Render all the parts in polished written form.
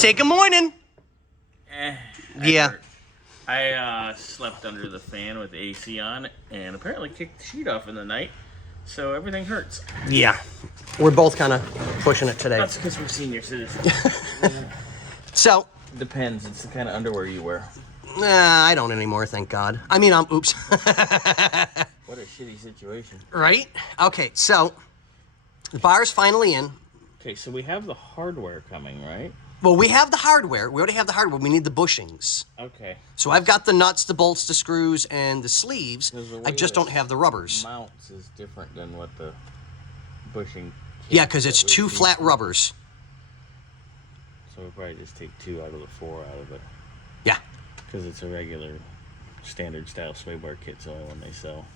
Say good morning. Yeah. I slept under the fan with the AC on and apparently kicked the sheet off in the night, so everything hurts. Yeah. We're both kind of pushing it today. That's because we're senior citizens. So. Depends. It's the kind of underwear you wear. I don't anymore, thank God. I mean, oops. What a shitty situation. Right? Okay, so the bar's finally in. Okay, so we have the hardware coming, right? Well, we have the hardware. We already have the hardware. We need the bushings. Okay. So I've got the nuts, the bolts, the screws, and the sleeves. I just don't have the rubbers. Mounts is different than what the bushing. Yeah, because it's two flat rubbers. So we'll probably just take 2 out of the 4 out of it. Yeah. Because it's a regular, standard style sway bar kit's the only one they sell.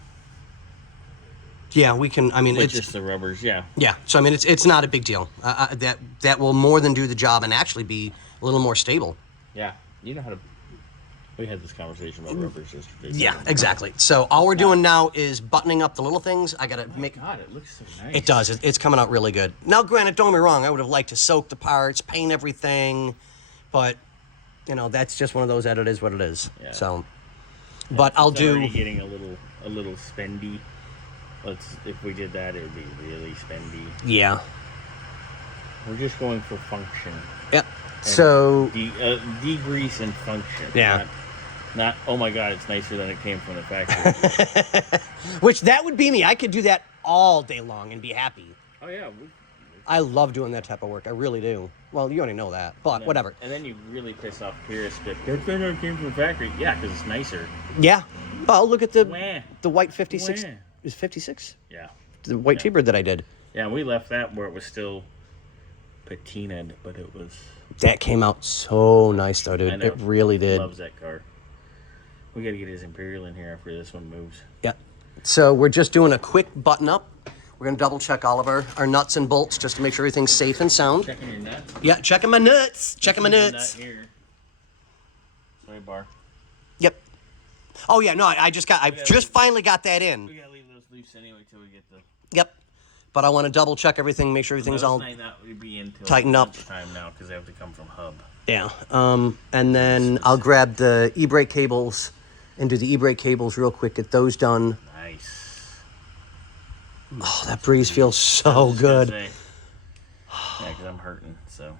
Yeah, we can. I mean, With it's just the rubbers. Yeah. Yeah. So I mean, it's not a big deal. That will more than do the job and actually be a little more stable. Yeah. You know how to. We had this conversation about rubbers yesterday. Yeah, exactly. So all we're doing now is buttoning up the little things. I gotta make. God, it looks so nice. It does. It's coming out really good. Now, granted, don't get me wrong. I would have liked to soak the parts, paint everything, but you know that's just one of those. That it is what it is. Yeah. So, but I'll do. Already getting a little spendy. If we did that, it'd be really spendy. Yeah. We're just going for function. Yep. So degrease and function. Yeah. Not oh my God, it's nicer than it came from the factory. Which that would be me. I could do that all day long and be happy. Oh yeah. I love doing that type of work. I really do. Well, you already know that, but whatever. And then you really piss off purists that that's not how it came from the factory. Yeah, because it's nicer. Yeah. Well, look at the white 56. Wah. Is 56? Yeah. The white T-bird that I did. Yeah, we left that where it was still patinaed, but it was... That came out so nice, though, dude. It really did. Loves that car. We got to get his Imperial in here after this one moves. Yeah. So we're just doing a quick button-up. We're going to double-check all of our nuts and bolts just to make sure everything's safe and sound. Checking your nuts? Yeah, checking my nuts. Checking my nuts. Nut here. Sway bar. Yep. Oh, yeah, no, I just finally got that in. We got to leave those loose anyway till we get the... Yep. But I want to double-check everything, make sure everything's all tightened up. Time now because they have to come from hub. Yeah. And then I'll grab the e-brake cables and do the e-brake cables real quick, get those done. Nice. Oh, that breeze feels so good. Yeah, because I'm hurting, so.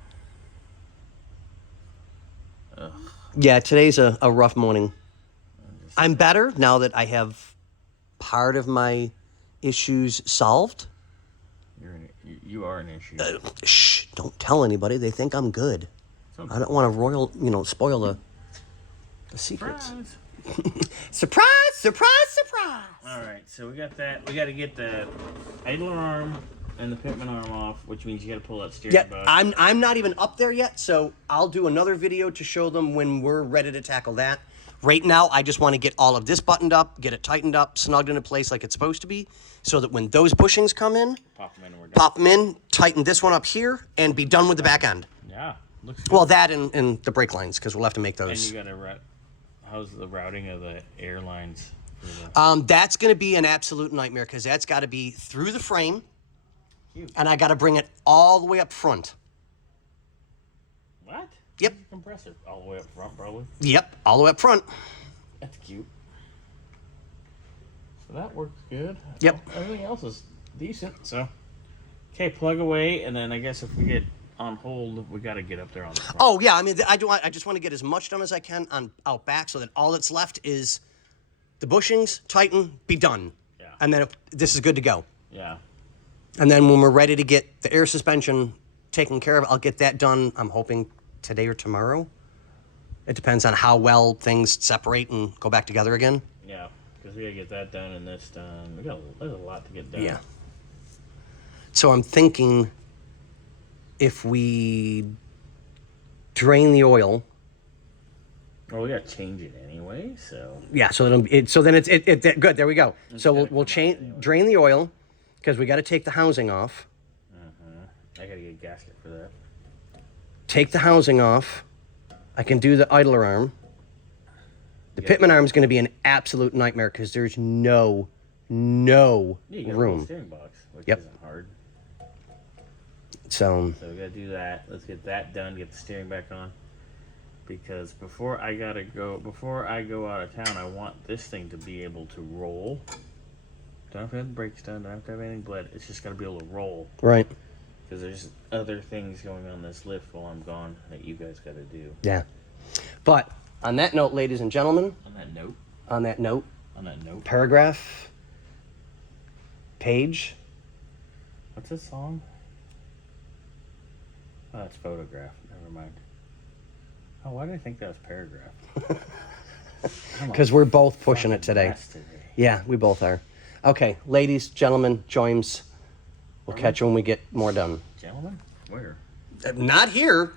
Ugh. Yeah, today's a rough morning. I'm better now that I have part of my issues solved. You are an issue. Shh, don't tell anybody. They think I'm good. Okay. I don't want to spoil the secrets. Surprise! Surprise! All right, so we got that. We got to get the idler arm and the pitman arm off, which means you got to pull that steering box. I'm not even up there yet, so I'll do another video to show them when we're ready to tackle that. Right now, I just want to get all of this buttoned up, get it tightened up, snugged into place like it's supposed to be, so that when those bushings come in, pop them in, tighten this one up here, and be done with the back end. Yeah, looks good. Well, that and the brake lines, because we'll have to make those. And you got to how's the routing of the airlines? That's going to be an absolute nightmare, because that's got to be through the frame, and I got to bring it all the way up front. What? Yep. Compressor all the way up front, probably. Yep, all the way up front. That's cute. So that works good. Yep. Everything else is decent. So, okay, plug away, and then I guess if we get on hold, we got to get up there on the front. Oh yeah, I mean, I just want to get as much done as I can on out back, so that all that's left is the bushings, tighten, be done. Yeah. And then this is good to go. Yeah. And then when we're ready to get the air suspension taken care of, I'll get that done. I'm hoping today or tomorrow. It depends on how well things separate and go back together again. Yeah, because we got to get that done and this done. There's a lot to get done. Yeah. So I'm thinking if we drain the oil. Well, we got to change it anyway, so. Yeah, so then it's good. There we go. So we'll drain the oil because we got to take the housing off. I got to get a gasket for that. Take the housing off. I can do the idler arm. The pitman arm is going to be an absolute nightmare because there's no room. Steering box, which Yep. isn't hard. So So we gotta do that. Let's get that done. Get the steering back on. Because before I go out of town, I want this thing to be able to roll. Don't have to have the brakes done. Don't have to have anything bled. It's just gotta be able to roll. right. Because there's other things going on this lift while I'm gone that you guys gotta do. Yeah. But on that note, ladies and gentlemen, On that on that note, paragraph, page. what's this song? Oh, that's photograph. Never mind. Oh, why did I think that was paragraph? Because we're both pushing it today. Mess today. Yeah, we both are. Okay, ladies, gentlemen, James, we'll catch you when we get more done. Gentlemen? Where? Not here.